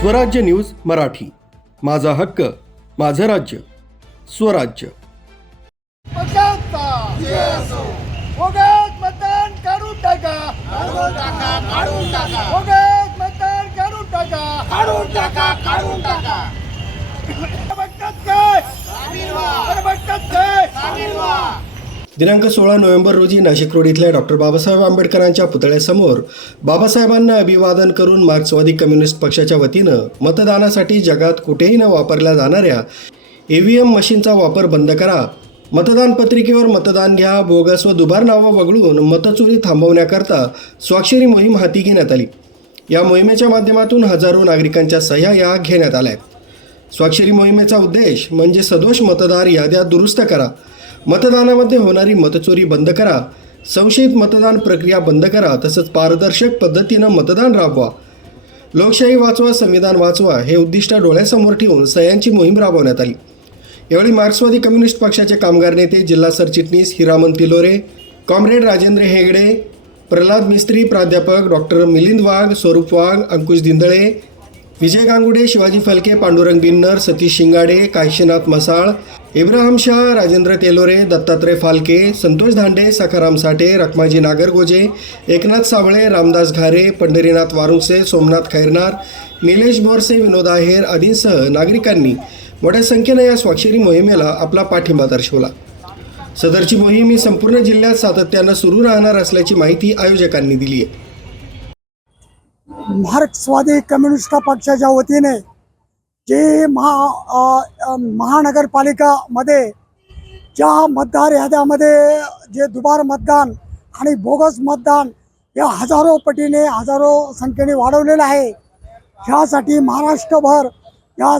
स्वराज्य न्यूज मराठी, माझा हक्क माझं राज्य स्वराज्य। मतदान काढून टाका, मतदान काढून टाका। दिनांक 16 नोव्हेंबर रोजी नाशिक रोड इथल्या डॉक्टर बाबासाहेब आंबेडकरांच्या पुतळ्यासमोर बाबासाहेबांना अभिवादन करून मार्क्सवादी कम्युनिस्ट पक्षाच्या वतीनं मतदानासाठी जगात कुठेही न वापरल्या जाणाऱ्या EVM मशीनचा वापर बंद करा, मतदान पत्रिकेवर मतदान घ्या, बोगस व दुबार नावं वगळून मतचोरी थांबवण्याकरता स्वाक्षरी मोहीम हाती घेण्यात आली। या मोहिमेच्या माध्यमातून हजारो नागरिकांच्या सह्या या घेण्यात आल्या। स्वाक्षरी मोहिमेचा उद्देश म्हणजे सदोष मतदार याद्या दुरुस्त करा, मतदानामध्ये होणारी मतचोरी बंद करा, संशयित मतदान प्रक्रिया बंद करा, तसंच पारदर्शक पद्धतीनं मतदान राबवा, लोकशाही वाचवा संविधान वाचवा हे उद्दिष्ट डोळ्यासमोर ठेवून सह्यांची मोहीम राबवण्यात आली। यावेळी मार्क्सवादी कम्युनिस्ट पक्षाचे कामगार नेते, जिल्हा सरचिटणीस हिरामन तिलोरे, कॉम्रेड राजेंद्र हेगडे, प्रल्हाद मिस्त्री, प्राध्यापक डॉक्टर मिलिंद वाघ, स्वरूप वाघ, अंकुश दिंदळे, विजय गांगुडे, शिवाजी फलके, पांडुरंग बिन्नर, सतीश शिंगाडे, काशीनाथ मसाळ, इब्राहिम शाह, राजेंद्र तेलोरे, दत्तात्रय फालके, संतोष धांडे, सखाराम साठे, रखमाजी नागरगोजे, एकनाथ सावळे, रामदास घारे, पंढरीनाथ वारुंगसे, सोमनाथ खैरनार, निलेश बोरसे, विनोद आहेर आदींसह नागरिकांनी मोठ्या संख्येने या स्वाक्षरी मोहिमेला आपला पाठिंबा दर्शवला। सदरची मोहीम ही संपूर्ण जिल्ह्यात सातत्यानं सुरू राहणार असल्याची माहिती आयोजकांनी दिली आहे। मार्क्सवादी कम्युनिस्ट पक्षाच्या वतीने जे महानगरपालिकामध्ये ज्या मतदार याद्यामध्ये जे दुबार मतदान आणि बोगस मतदान या हजारो पटीने हजारो संख्येने वाढवलेलं आहे, ह्यासाठी महाराष्ट्रभर या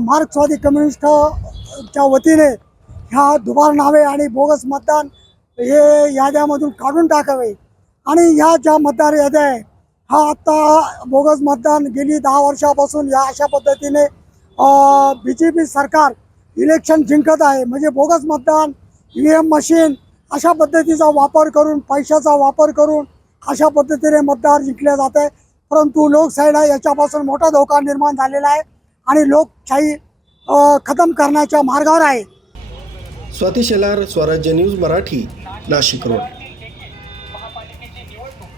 मार्क्सवादी कम्युनिस्टच्या वतीने ह्या दुबार नावे आणि बोगस मतदान हे याद्यामधून काढून टाकावे आणि ह्या ज्या मतदार याद्या आहे हा आता बोगस मतदान गेली 10 वर्षापासून या अशा पद्धतीने BJP सरकार इलेक्शन जिंकत आहे, म्हणजे बोगस मतदान, EVM मशीन अशा पद्धतीचा वापर करून, पैशाचा वापर करून अशा पद्धतीने मतदार जिंकले जात आहे। परंतु लोकशाहीला याच्यापासून मोठा धोका निर्माण झालेला आहे आणि लोकशाही खतम करण्याच्या मार्गावर आहे। स्वाती शेलार, स्वराज्य न्यूज मराठी, नाशिक रोड।